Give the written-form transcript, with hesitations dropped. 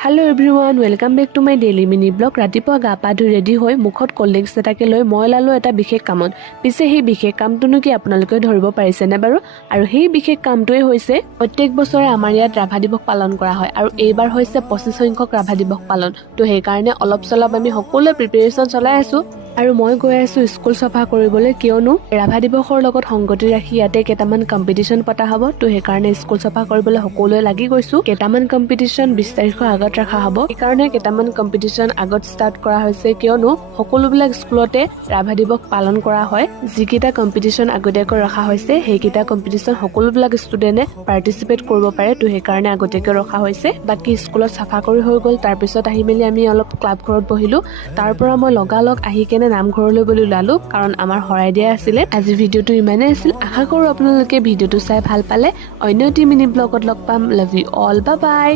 Hello everyone, welcome back to my daily mini blog. ৰাতিপুৱা গা পা ধুই ৰেডি হৈ মুখত কোল্ড ড্ৰিংকস এটাকে লৈ মই লালো এটা বিশেষ কামত। পিছে সেই বিশেষ কামটোনো কি আপোনালোকে ধৰিব পাৰিছে নে বাৰু? আৰু সেই বিশেষ কামটোৱে হৈছে প্ৰত্যেক বছৰে আমাৰ ইয়াত ৰাভা দিৱস পালন কৰা হয় আৰু এইবাৰ হৈছে 25 সংখ্যক ৰাভা দিৱস পালন। তো সেই কাৰণে অলপ চলপ আমি সকলোৱে প্ৰিপাৰেচন চলাই আছো। আৰু মই গৈ আছো স্কুল সফা কৰিবলৈ কিয়নো ৰাভা দিৱসৰ লগত সংগতি ৰাখি ইয়াতে কেইটামান কম্পিটিশন পতা হ'ব। তো সেই কাৰণে স্কুল সফা কৰিবলৈ সকলোৱে লাগি গৈছো। কেইটামান কম্পিটিশন 20 তাৰিখৰ আগত ৰাখা হ'ব। এই কাৰণে কেইটামান কম্পিটিশন আগত ষ্টাৰ্ট কৰা হৈছে কিয়নো সকলোবিলাক স্কুলতে ৰাভা দিৱস পালন কৰা হয়। যিকেইটা কম্পিটিশন আগতীয়াকৈ ৰখা হৈছে সেইকেইটা কম্পিটিশন সকলোবিলাক ষ্টুডেণ্টে পাৰ্টিচিপেট কৰিব পাৰে। তো সেই কাৰণে আগতীয়াকৈ ৰখা হৈছে। বাকি স্কুলত সাফা কৰি হৈ গ'ল। তাৰ পিছত আহি মেলি আমি অলপ ক্লাব ঘৰত বহিলো। তাৰ পৰা মই লগালগ আহি কেনে নামঘৰলৈ বুলি ওলালো কাৰণ আমাৰ হৰাই দিয়া আছিলে। আজি ভিডিঅ'টো ইমানেই আছিল। আশা কৰো আপোনালোকে ভিডিঅ'টো চাই ভাল পালে। অন্য এটি মিনি ব্লগত লগ পাম। Love you all, bye bye.